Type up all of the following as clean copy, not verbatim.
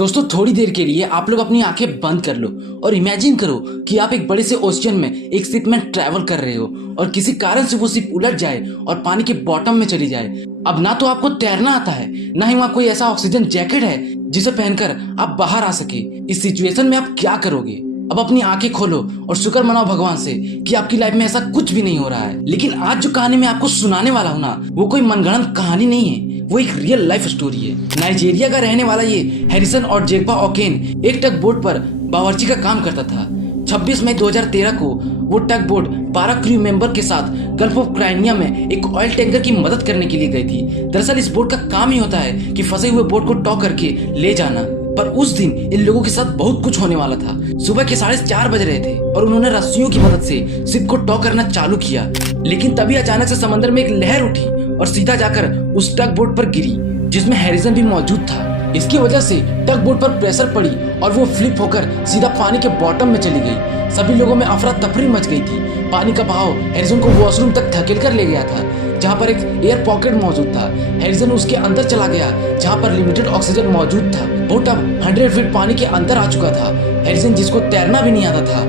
दोस्तों थोड़ी देर के लिए आप लोग अपनी आंखें बंद कर लो और इमेजिन करो कि आप एक बड़े से ओशियन में एक शिप में ट्रैवल कर रहे हो और किसी कारण से वो शिप उलट जाए और पानी के बॉटम में चली जाए। अब ना तो आपको तैरना आता है, ना ही वहाँ कोई ऐसा ऑक्सीजन जैकेट है जिसे पहनकर आप बाहर आ सके। इस सिचुएशन में आप क्या करोगे? अब अपनी आंखें खोलो और शुक्र मनाओ भगवान से कि आपकी लाइफ में ऐसा कुछ भी नहीं हो रहा है। लेकिन आज जो कहानी मैं आपको सुनाने वाला हूँ ना, वो कोई मनगढ़ंत कहानी नहीं है, वो एक रियल लाइफ स्टोरी है। नाइजीरिया का रहने वाला ये हैरिसन और जेग्बा ओकेन एक टग बोट पर बावर्ची का काम करता था। 26 मई 2013 को वो टग बोट 12 क्रू मेंबर के साथ गल्फ ऑफ क्राइनिया में एक ऑयल टैंकर की मदद करने के लिए गई थी। दरअसल इस बोट का काम ही होता है कि फंसे हुए बोट को टॉ करके ले जाना। पर उस दिन इन लोगों के साथ बहुत कुछ होने वाला था। सुबह के 4:30 बज रहे थे और उन्होंने रस्सियों की मदद से शिप को टॉ करना चालू किया। लेकिन तभी अचानक से समंदर में एक लहर उठी और सीधा जाकर उस टग बोट पर गिरी जिसमें हैरिसन भी मौजूद था। इसकी वजह से टग बोट पर प्रेशर पड़ी और वो फ्लिप होकर सीधा पानी के बॉटम में चली गई। सभी लोगों में अफरा तफरी मच गई थी। पानी का बहाव हैरिसन को वॉशरूम तक धकेल कर ले गया था जहाँ पर एक एयर पॉकेट मौजूद था। हैरिसन उसके अंदर चला गया जहाँ पर लिमिटेड ऑक्सीजन मौजूद था। बोट अब 100 फीट पानी के अंदर आ चुका था। हैरिसन जिसको तैरना भी नहीं आता था,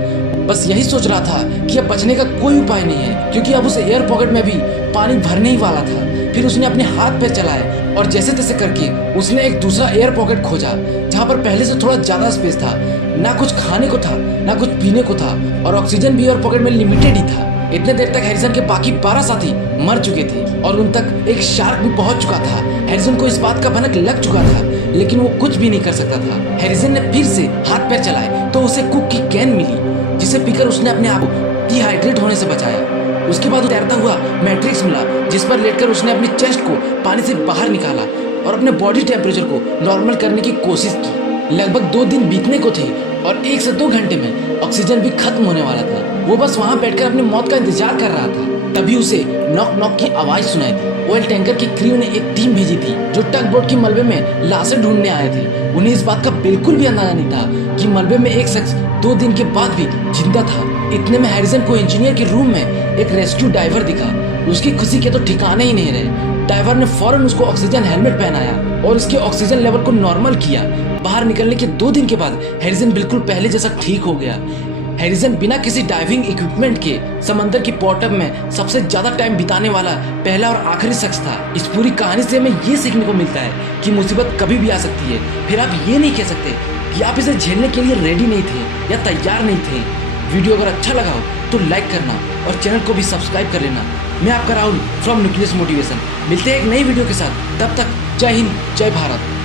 बस यही सोच रहा था कि अब बचने का कोई उपाय नहीं है क्योंकि अब उस एयर पॉकेट में भी पानी भरने ही वाला था। फिर उसने अपने हाथ पैर चलाए और जैसे तैसे करके उसने एक दूसरा एयर पॉकेट खोजा जहाँ पर पहले से थोड़ा ज्यादा स्पेस था। ना कुछ खाने को था, ना कुछ पीने को था और ऑक्सीजन भी एयर पॉकेट में लिमिटेड ही था। इतने देर तक हैरिसन के बाकी 12 साथी मर चुके थे और उन तक एक शार्क भी पहुंच चुका था। हैरिसन को इस बात का भनक लग चुका था लेकिन वो कुछ भी नहीं कर सकता था। हैरिसन ने फिर से हाथ पैर चलाए तो उसे कुक की कैन मिली जिसे पीकर उसने अपने आप को डिहाइड्रेट होने से बचाया। उसके बाद तैरता हुआ मैट्रिक्स मिला जिस पर लेटकर उसने अपनी चेस्ट को पानी से बाहर निकाला और अपने बॉडी टेम्परेचर को नॉर्मल करने की कोशिश की। लगभग 2 दिन बीतने को थे और 1 से 2 घंटे में ऑक्सीजन भी खत्म होने वाला था। वो बस वहाँ बैठकर अपनी मौत का इंतजार कर रहा था। तभी उसे नॉक नॉक की आवाज सुनाई दी। ऑयल टैंकर की क्रू ने एक टीम भेजी थी जो टग बोट की मलबे में लाशें ढूंढने आए थे। उन्हें इस बात का बिल्कुल भी अंदाजा नहीं था कि मलबे में एक शख्स 2 दिन के बाद भी जिंदा था। इतने में हैरिसन को इंजीनियर के रूम में एक रेस्क्यू डाइवर दिखा। उसकी खुशी के तो ठिकाने ही नहीं रहे। डाइवर ने फौरन उसको ऑक्सीजन हेलमेट पहनाया और उसके ऑक्सीजन लेवल को नॉर्मल किया। बाहर निकलने के 2 दिन के बाद हैरिसन बिल्कुल पहले जैसा ठीक हो गया। हैरिसन बिना किसी डाइविंग इक्विपमेंट के समंदर की बॉटम में सबसे ज्यादा टाइम बिताने वाला पहला और आखिरी शख्स था। इस पूरी कहानी से हमें ये सीखने को मिलता है कि मुसीबत कभी भी आ सकती है, फिर आप ये नहीं कह सकते कि आप इसे झेलने के लिए रेडी नहीं थे या तैयार नहीं थे। वीडियो अगर अच्छा लगा हो तो लाइक करना और चैनल को भी सब्सक्राइब कर लेना। मैं आपका राहुल फ्रॉम न्यूक्लियस मोटिवेशन। मिलते हैं एक नई वीडियो के साथ, तब तक जय हिंद, जय भारत।